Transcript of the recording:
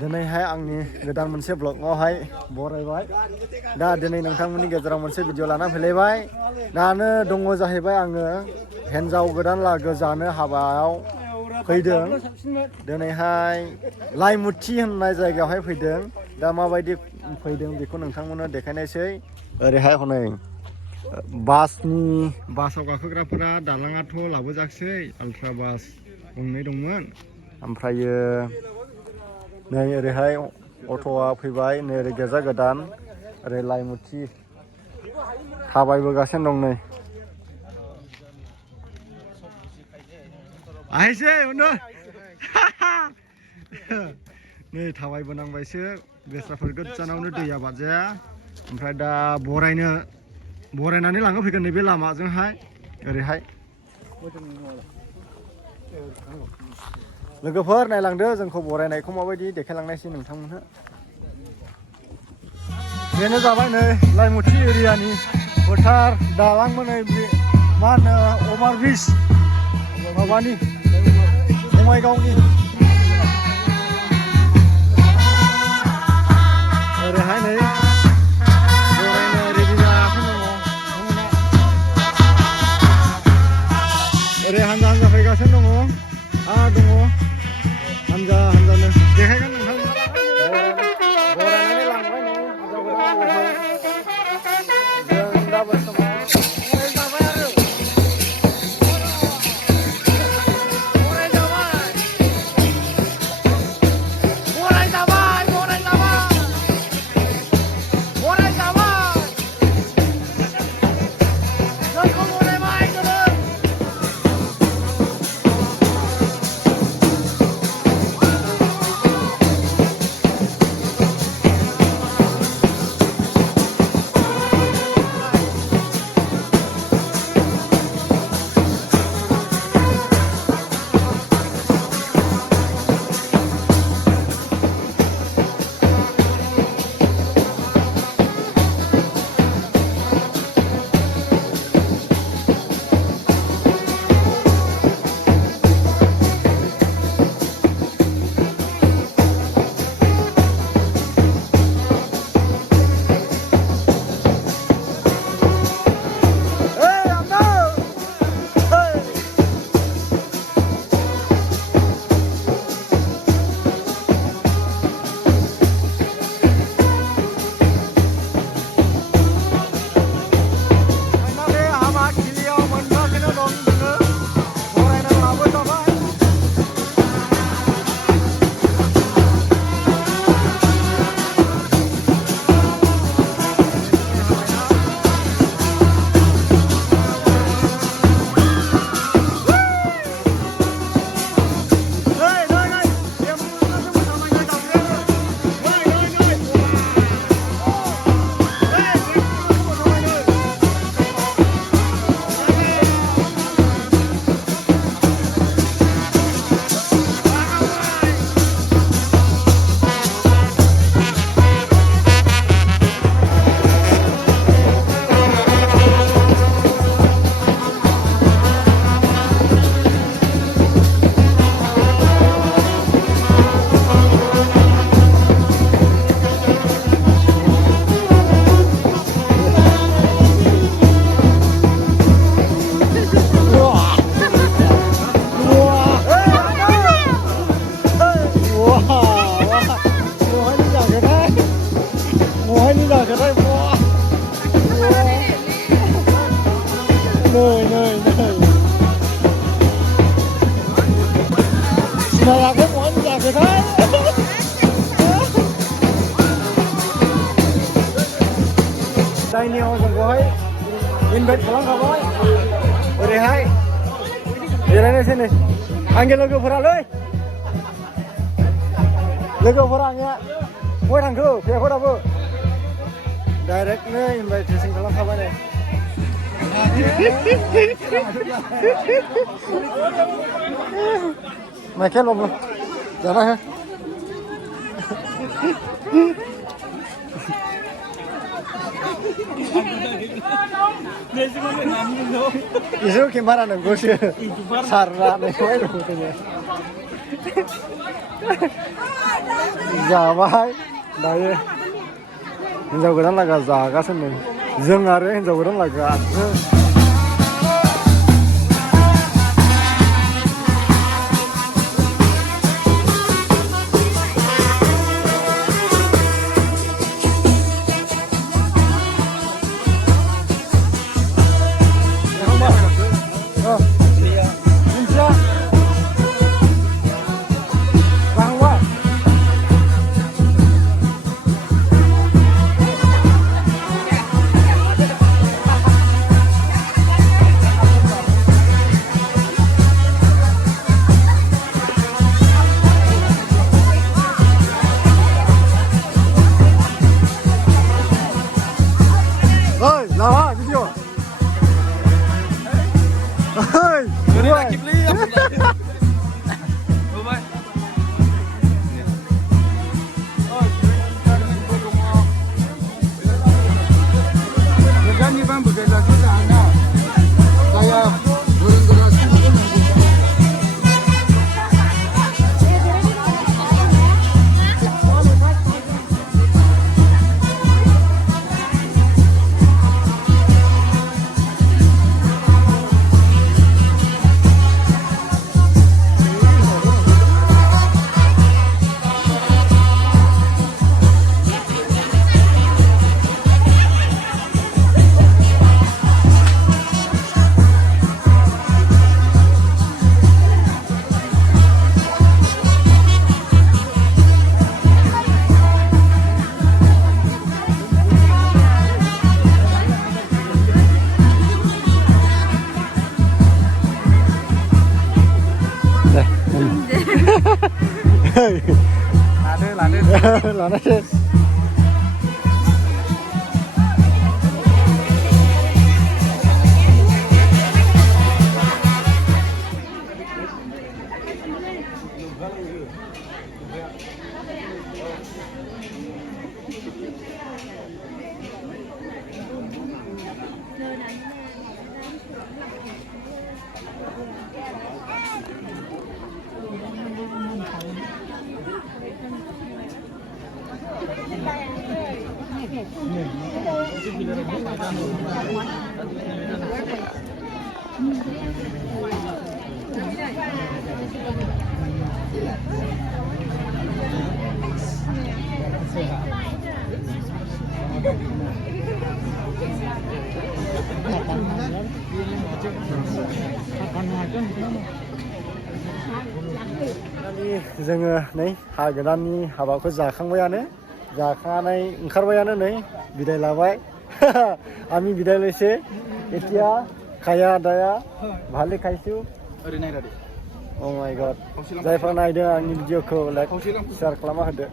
दिनैहाय आंनि गोदान मोनसे ब्लगआवहाय बरायबाय। दा दिनै नोंथांमोननि गेजेराव मोनसे भिडिअ लाना फैलायबाय। दानो दङ जाहैबाय आङो हिन्जाव गोदान लागो जानो हाबायाव फैदों। दिनैहाय लाइमुथि होननाय जायगायावहाय फैदों। दा माबायदि फैदों बेखौ नोंथांमोननो देखायनायसै। ओरैहाय हनै बासाव गाखोग्राफोरा दालाङाथ' लाबोजासै आल्ट्रा बास गंनै दंमोन। ओमफ्रायो नै ओरैहाय अट'आ फैबाय। नै ओरै गेजा गोदान ओरै लाइमुथि थाबायबोगासिनो दं। नै आइसै उन्दु नै थाबायबोनांबायसो बेस्राफोर गोजानावनो दैया बारजाया। ओमफ्राय दा बरायनानै लांनो फैगोन नैबे लामाजोंहाय ओरैहाय। लोगोफोर नायलांदो जोंखौ बरायनायखौ माबायदि देखायलांनायसै नोंथांमोननो। बेनो जाबाय नै लाइमुथि एरियानि फोथार दालांबो नै मा होनो अभार ब्रिज माबानि बङाइगावनि। ओरैहाय नै बरायनो रेडि जागासिनो दङ। ओरै हानजा हानजा फैगासिनो दङ। दङ हानजा हानजानो देखायगोन नोंथां। बरायनानै लांबाय नै हिन्जाव गोदान जों दा बै समाव जायनियाव जोंखौहाय इनभाइट खालामखाबाय। ओरैहाय जिरायनोसै नै आंनि लोगोफोरालै लोगोफोरा आंनिया बहाय थांखो फैयाखै दाबो। डाइरेक्टनो इनभाइटेसन खालामखाबाय नै। माइकेल बाबु जाना हो। Itu gimana nunggu sih? Sarra nih, जाबाय दायो हिन्जाव गोदान लागा जागासिनो जों आरो हिन्जाव गोदान लागा 나와 비디오. Ini lagi beli apa? Bye. Jangan bang bekerja di sana. Saya turun-turun. Lana sih. जोङो नै हा गोदाननि हाबाखौ जाखांबायानो जाखांनानै ओंखारबायानो नै बिदाय लाबाय आमी बिदाय लैसे एतिया खाया दाया भाले खाइसु ओरै नायरा दे अ माय गड जायफोरा नायदों आंनि भिडिअखौ लाइक शेयार खालामना होदो